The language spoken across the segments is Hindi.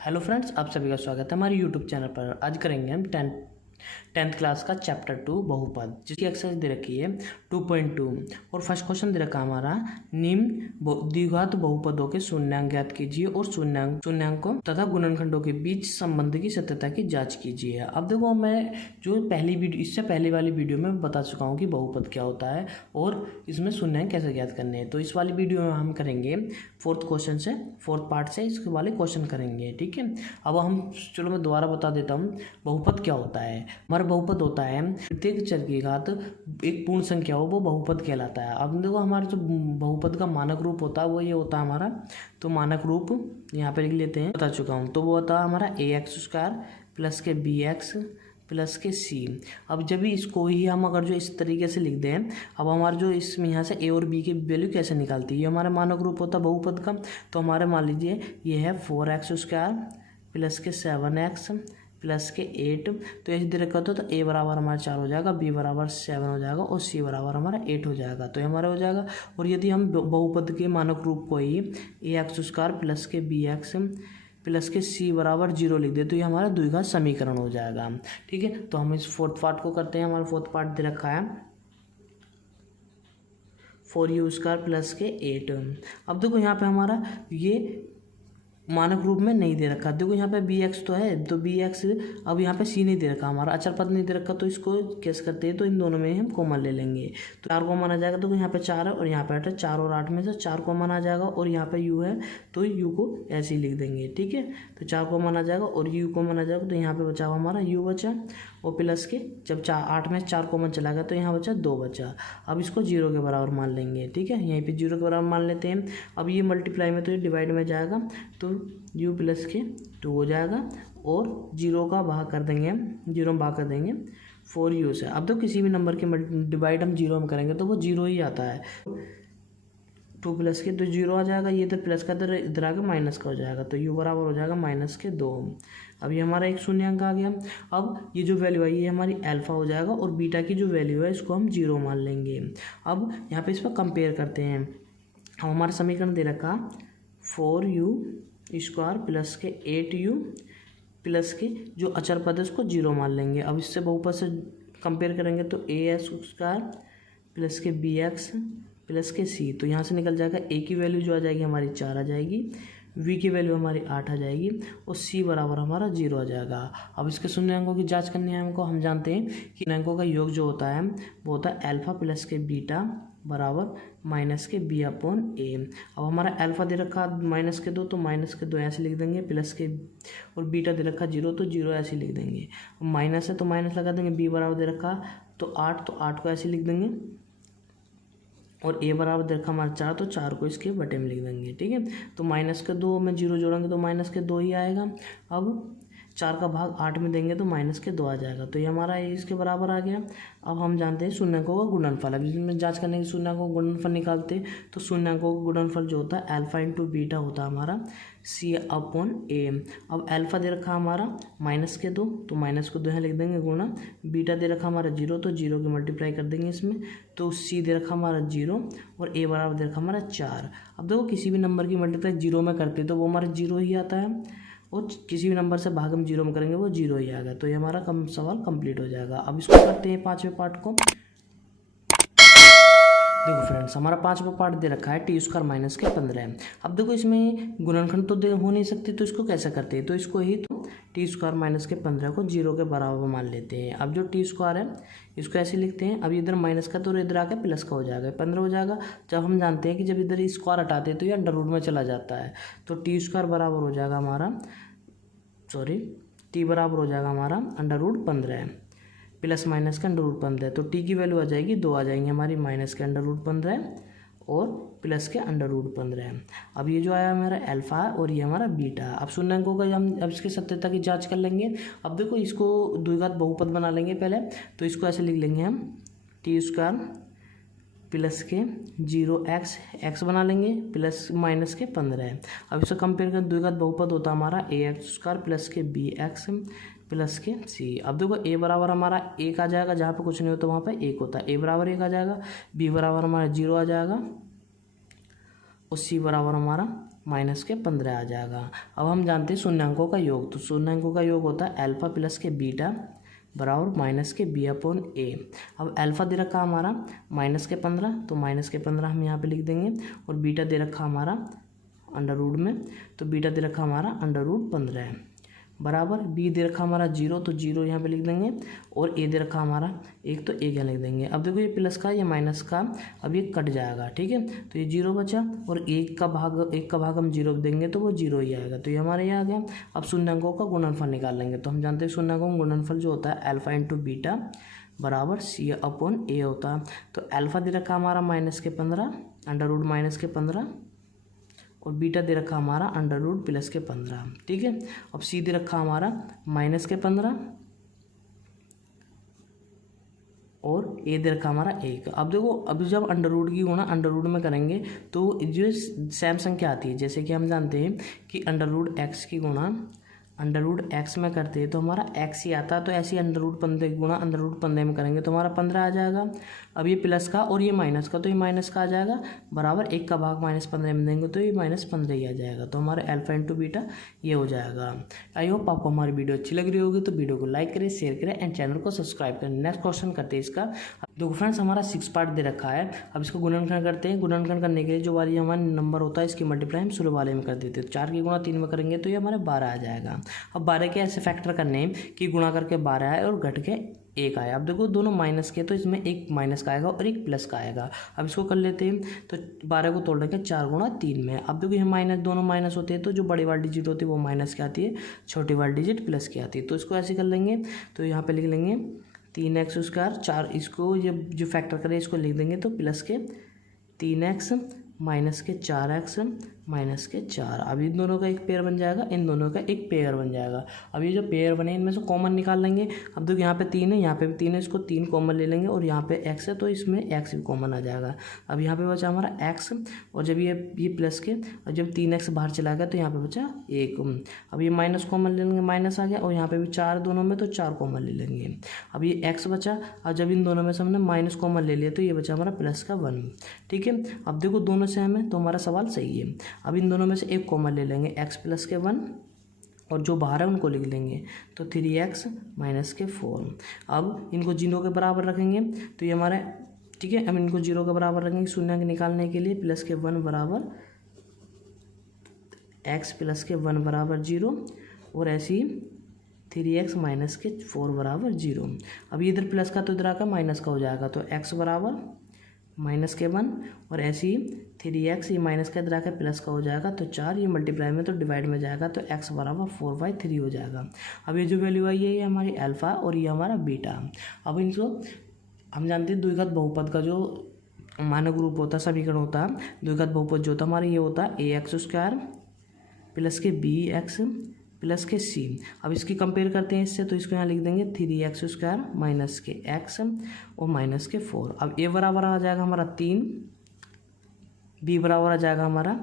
हेलो फ्रेंड्स, आप सभी का स्वागत है हमारे यूट्यूब चैनल पर। आज करेंगे हम टेंथ क्लास का चैप्टर 2 बहुपद, जिसकी एक्सरसाइज दे रखी है 2.2 और फर्स्ट क्वेश्चन दे रखा हमारा निम्न द्विघात बहुपदों के शून्यांक ज्ञात कीजिए और शून्यांकों तथा गुणनखंडों के बीच संबंध की सत्यता की जांच कीजिए। अब देखो, मैं जो इससे पहले वाली वीडियो में बता चुका हूँ कि बहुपद क्या होता है और इसमें शून्यांक कैसे ज्ञात करने हैं। तो इस वाली वीडियो में हम करेंगे फोर्थ पार्ट से इसके वाले क्वेश्चन करेंगे, ठीक है। अब हम चलो मैं दोबारा बता देता हूँ बहुपद क्या होता है। हमारा बहुपद होता है प्रत्येक चर की घात एक पूर्ण संख्या हो, वो बहुपद कहलाता है। अब देखो, हमारा जो बहुपद का मानक रूप होता है वो ये होता है हमारा, तो मानक रूप यहाँ पे लिख लेते हैं, बता चुका हूँ। तो वो होता है हमारा ax² प्लस के bx प्लस के c। अब जब भी इसको ही हम अगर जो इस तरीके से लिख दें, अब हमारा जो इसमें यहाँ से a और b की वैल्यू कैसे निकालती है, ये हमारा मानक रूप होता है बहुपद का। तो हमारे मान लीजिए ये है 4x² प्लस के 7x प्लस के 8। तो ऐसे दे रखा होता है, तो a बराबर हमारा 4 हो जाएगा, b बराबर 7 हो जाएगा और c बराबर हमारा 8 हो जाएगा। तो ये हमारा हो जाएगा। और यदि हम बहुपद के मानक रूप को ही ax² प्लस के bx प्लस के c बराबर 0 लिख दे, तो ये हमारा द्विघात समीकरण हो जाएगा, ठीक है। तो हम इस फोर्थ पार्ट को करते हैं। हमारा फोर्थ पार्ट दे रखा है 4u² प्लस के 8। अब देखो यहाँ पे हमारा ये मानक रूप में नहीं दे रखा। देखो यहाँ पे bx तो है, तो bx, अब यहाँ पे c नहीं दे रखा, हमारा अचर पद नहीं दे रखा, तो इसको कैसे करते हैं, तो इन दोनों में हम कॉमन ले लेंगे। तो 4 कॉमन आ जाएगा, तो यहाँ पे 4 है और यहाँ पे 8 है, 4 और 8 में से 4 कॉमन आ जाएगा और यहाँ पे u है, तो u को ऐसे ही लिख देंगे, ठीक है। तो 4 कॉमन आ जाएगा और u कॉमन आ जाएगा, तो यहाँ पे बचा हुआ हमारा u बचा और प्लस के जब 8 में 4 कॉमन चला गया, तो यहाँ बचा 2 बचा। अब इसको 0 के बराबर मान लेंगे, ठीक है। यहीं पे 0 के बराबर मान लेते हैं। अब ये मल्टीप्लाई में तो ये डिवाइड में जाएगा, तो u प्लस के 2 हो जाएगा और 0 का भाग कर देंगे हम, 0 में भाग कर देंगे 4u से। अब तो किसी भी नंबर के डिवाइड हम 0 में करेंगे तो वो 0 ही आता है। 2 प्लस के तो 0 आ जाएगा, ये इधर प्लस का इधर आके माइनस का हो जाएगा, तो u बराबर हो जाएगा -2। अब ये हमारा एक शून्यांक आ गया। अब ये जो वैल्यू आई ये हमारी अल्फा हो जाएगा और बीटा की जो वैल्यू है इसको हम 0 मान लेंगे। अब यहाँ पे इस पर कंपेयर करते हैं। अब हमारा समीकरण दे रखा 4u² प्लस के 8u प्लस के जो अचर पद है उसको 0 मान लेंगे। अब इससे बहुपद से कंपेयर करेंगे तो ax² प्लस के bx प्लस के c, तो यहाँ से निकल जाएगा a की वैल्यू जो आ जाएगी हमारी 4 आ जाएगी, v की वैल्यू हमारी 8 आ जाएगी और c बराबर हमारा 0 आ जाएगा। अब इसके शून्यांकों की जांच करनी है हमको। हम जानते हैं कि शून्यांकों का योग जो होता है वो होता है अल्फा प्लस के बीटा बराबर माइनस के b अपॉन a। अब हमारा अल्फा दे रखा -2, तो -2 ऐसे लिख देंगे, प्लस के और बीटा दे रखा 0, तो 0 ऐसे लिख देंगे। माइनस है तो माइनस लगा देंगे, b बराबर दे रखा तो 8 को ऐसे लिख देंगे और a बराबर दे रखा हमारा 4, तो 4 को इसके बटे में लिख देंगे, ठीक है। तो -2 में 0 जोड़ेंगे तो -2 ही आएगा। अब 4 का भाग 8 में देंगे तो -2 आ जाएगा, तो ये हमारा इसके बराबर आ गया। अब हम जानते हैं शून्यांकों का गुणनफल। अब इसमें जांच करने के शून्यांकों का गुणनफल निकालते हैं, तो शून्यांकों का गुणनफल जो होता है अल्फा इंटू बीटा होता है हमारा c अपॉन a। अब अल्फा दे रखा हमारा -2, तो -2 यहाँ लिख देंगे गुणा, बीटा दे रखा हमारा 0, तो 0 की मल्टीप्लाई कर देंगे इसमें, तो c दे रखा हमारा 0 और a बराबर दे रखा हमारा 4। अब देखो, किसी भी नंबर की मल्टीप्लाई 0 में करते तो वो हमारा 0 ही आता है और किसी भी नंबर से भाग हम 0 में करेंगे वो 0 ही आएगा। तो ये हमारा सवाल कंप्लीट हो जाएगा। अब इसको करते हैं 5वें पार्ट को। देखो फ्रेंड्स, हमारा 5वां पार्ट दे रखा है t² माइनस के 15। अब देखो, इसमें गुणनखंड तो हो नहीं सकती, तो इसको कैसे करते हैं, तो इसको ही तो t² माइनस के 15 को 0 के बराबर मान लेते हैं। अब जो t² है इसको ऐसे लिखते हैं। अब इधर माइनस का तो इधर आके प्लस का हो जाएगा, 15 हो जाएगा। जब हम जानते हैं कि जब इधर स्क्वायर हटाते हैं तो ये अंडर रूट में चला जाता है, तो t² बराबर हो जाएगा हमारा t बराबर हो जाएगा हमारा √15 प्लस माइनस का √15, तो t की वैल्यू आ जाएगी 2 आ जाएंगी हमारी, माइनस के √15 और प्लस के √15। अब ये जो आया हमारा अल्फा है और ये हमारा बीटा है। अब शून्यांकों का हम अब इसकी सत्यता की जांच कर लेंगे। अब देखो, इसको द्विघात बहुपद बना लेंगे पहले, तो इसको ऐसे लिख लेंगे हम t² प्लस के 0x बना लेंगे प्लस माइनस के 15। अब इसको कंपेयर कर द्विघात बहुपद होता है हमारा ax² प्लस के bx प्लस के c। अब देखो, a बराबर हमारा 1 आ जाएगा, जहाँ पे कुछ नहीं होता वहाँ पे 1 होता है, a बराबर 1 आ जाएगा, b बराबर हमारा 0 आ जाएगा और c बराबर हमारा माइनस के 15 आ जाएगा। अब हम जानते हैं शून्यांकों का योग, तो शून्यांकों का योग होता है अल्फा प्लस के बीटा बराबर माइनस के बी अपॉन ए। अब अल्फा दे रखा हमारा माइनस के 15, तो माइनस के 15 हम यहाँ पे लिख देंगे, और बीटा दे रखा हमारा अंडर रूट में, तो बीटा दे रखा हमारा अंडर रूट 15 है, बराबर बी दे रखा हमारा 0, तो 0 यहाँ पे लिख देंगे, और ए दे रखा हमारा 1, तो 1 यहाँ लिख देंगे। अब देखो ये प्लस का ये माइनस का अब ये कट जाएगा, ठीक है, तो ये 0 बचा, और 1 का भाग हम 0 देंगे तो वो 0 ही आएगा, तो ये हमारे ये आ गया। अब शून्यांकों का गुणनफल निकाल लेंगे, तो हम जानते हैं शून्यांकों का गुणनफल जो होता है अल्फा इंटू बीटा बराबर सी अपॉन ए होता है। तो अल्फा दे रखा हमारा माइनस के 15 अंडर रूट माइनस के 15, और बीटा दे रखा हमारा अंडर रूट प्लस के 15, ठीक है। अब सी दे रखा हमारा माइनस के 15, और ए दे रखा हमारा 1। अब देखो अभी जब अंडर रूट की गुणा अंडर रूट में करेंगे तो जो सेम संख्या आती है, जैसे कि हम जानते हैं कि अंडर रूट एक्स की गुणा अंडर रूट एक्स में करते हैं तो हमारा एक्स ही आता है, तो ऐसे ही अंडर रूट 15 की गुणा अंडर रूट 15 में करेंगे तो हमारा 15 आ जाएगा। अब ये प्लस का और ये माइनस का, तो ये माइनस का आ जाएगा, बराबर 1 का भाग माइनस 15 में देंगे तो ये माइनस 15 ही आ जाएगा, तो हमारे अल्फा इंटू बीटा ये हो जाएगा। आई होप आपको हमारी वीडियो अच्छी लग रही होगी, तो वीडियो को लाइक करें, शेयर करें एंड चैनल को सब्सक्राइब करें। नेक्स्ट क्वेश्चन करते हैं इसका। देखो फ्रेंड्स हमारा 6 पार्ट दे रखा है, अब इसको गुणनखंड करते हैं। गुणनखंड करने के लिए जो वाली हमारा नंबर होता है इसकी मल्टीप्लाई हम शुरू वाले में कर देते हैं, तो 4 की गुणा 3 में करेंगे तो ये हमारे 12 आ जाएगा। अब 12 के ऐसे फैक्टर करने हैं कि गुणा करके 12 आए और घट के 1 आया। अब देखो दोनों माइनस के, तो इसमें एक माइनस का आएगा और एक प्लस का आएगा। अब इसको कर लेते हैं, तो 12 को तोड़ देंगे 4 गुणा 3 में। अब देखो ये माइनस दोनों माइनस होते हैं, तो जो बड़ी वाली डिजिट होती है वो माइनस की आती है, छोटी वाली डिजिट प्लस की आती है, तो इसको ऐसे कर लेंगे। तो यहाँ पे लिख लेंगे 3x², 4 इसको ये जो फैक्टर करें इसको लिख देंगे, तो प्लस के 3x माइनस के 4x माइनस के 4। अब इन दोनों का एक पेयर बन जाएगा, इन दोनों का एक पेयर बन जाएगा। अब ये जो पेयर बने इनमें से कॉमन निकाल लेंगे। अब देखो यहाँ पे 3 है, यहाँ पे भी 3 है, इसको 3 कॉमन ले लेंगे, और यहाँ पे x है तो इसमें x भी कॉमन आ जाएगा। अब यहाँ पे बचा हमारा x, और जब ये प्लस के, और जब 3x बाहर चला गया तो यहाँ पे बचा 1। अब ये माइनस कॉमन ले लेंगे, माइनस आ गया, और यहाँ पे भी 4 दोनों में, तो 4 कॉमन ले लेंगे। अब ये x बचा, और जब इन दोनों में से हमने माइनस कॉमन ले लिया तो ये बचा हमारा प्लस का 1, ठीक है। अब देखो दोनों सेम है तो हमारा सवाल सही है। अब इन दोनों में से एक कॉमन ले लेंगे, x प्लस के 1, और जो बाहर है उनको लिख लेंगे, तो 3x माइनस के 4। अब इनको 0 के बराबर रखेंगे तो ये हमारे, ठीक है, अब इनको 0 के बराबर रखेंगे शून्य निकालने के लिए। प्लस के 1 बराबर x प्लस के 1 बराबर 0, और ऐसे ही 3x माइनस के 4 बराबर 0। अब इधर प्लस का तो इधर आकर माइनस का हो जाएगा, तो x बराबर माइनस के 1, और ऐसे ही 3x ये माइनस का इधर आकर प्लस का हो जाएगा, तो 4 ये मल्टीप्लाई में तो डिवाइड में जाएगा, तो x बराबर 4/3 हो जाएगा। अब ये जो वैल्यू आई है ये हमारी अल्फा और ये हमारा बीटा। अब इनको हम जानते हैं द्विघात बहुपद का जो मानक रूप होता है, समीकरण होता है, द्विघात बहुपद जो होता है हमारा ये होता है ax² प्लस के bx प्लस के c। अब इसकी कंपेयर करते हैं इससे, तो इसको यहाँ लिख देंगे 3x² माइनस के x और माइनस के 4। अब a बराबर आ जाएगा हमारा 3, b बराबर आ जाएगा हमारा,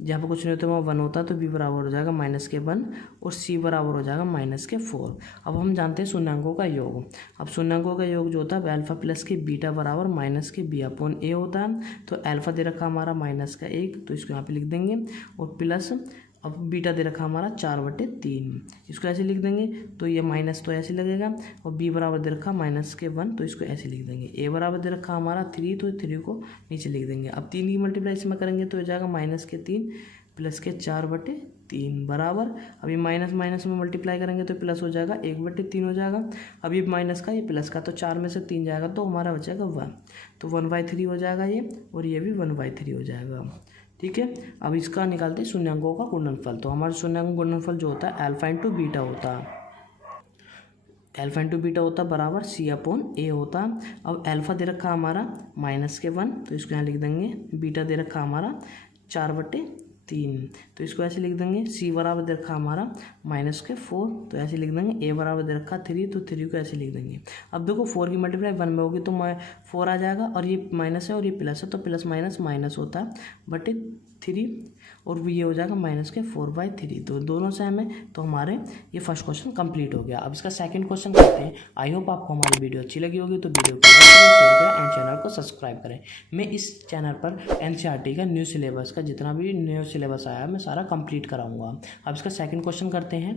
जहाँ पर कुछ नहीं होता वहाँ 1 होता है, तो b बराबर हो जाएगा माइनस के 1, और c बराबर हो जाएगा माइनस के 4। अब हम जानते हैं शून्यांकों का योग। अब शून्यांकों का योग जो होता है अल्फा प्लस के बीटा बराबर माइनस के b अपॉन a होता है। तो अल्फा दे रखा हमारा माइनस का 1, तो इसको यहाँ पे लिख देंगे, और प्लस अब बीटा दे रखा हमारा 4/3, इसको ऐसे लिख देंगे, तो ये माइनस तो ऐसे लगेगा, और b बराबर दे रखा माइनस के 1, तो इसको ऐसे लिख देंगे। a बराबर दे रखा हमारा 3, तो 3 को नीचे लिख देंगे। अब 3 की मल्टीप्लाई इसमें करेंगे तो हो जाएगा माइनस के 3 प्लस के 4/3 बराबर। अब ये माइनस माइनस में मल्टीप्लाई करेंगे तो प्लस हो जाएगा 1/3 हो जाएगा। अब ये माइनस का ये प्लस का, तो 4 में से 3 जाएगा तो हमारा बचेगा 1, तो 1/3 हो जाएगा ये, और ये भी 1/3 हो जाएगा, ठीक है। अब इसका निकालते हैं शून्यांकों का गुणनफल। तो हमारा शून्यांकों गुणनफल जो होता है अल्फा इंटू बीटा होता है, अल्फा इंटू बीटा होता है बराबर c अपॉन a होता है। अब अल्फा दे रखा हमारा माइनस के 1, तो इसको यहाँ लिख देंगे, बीटा दे रखा हमारा 4/3, तो इसको ऐसे लिख देंगे। c बराबर दे रखा हमारा माइनस के 4, तो ऐसे लिख देंगे। a बराबर दे रखा 3, तो 3 को ऐसे लिख देंगे। अब देखो 4 की मल्टीप्लाई 1 में होगी तो 4 आ जाएगा, और ये माइनस है और ये प्लस है, तो प्लस माइनस माइनस होता है, 3 और ये हो जाएगा -4/3। तो दोनों सेम है, तो हमारे ये फर्स्ट क्वेश्चन कंप्लीट हो गया। अब इसका सेकंड क्वेश्चन करते हैं। आई होप आपको हमारी वीडियो अच्छी लगी होगी, तो वीडियो को लाइक करें, शेयर करें एंड चैनल को सब्सक्राइब करें। मैं इस चैनल पर NCERT का न्यू सिलेबस का जितना भी न्यू सिलेबस आया है मैं सारा कंप्लीट कराऊंगा। अब इसका सेकंड क्वेश्चन करते हैं।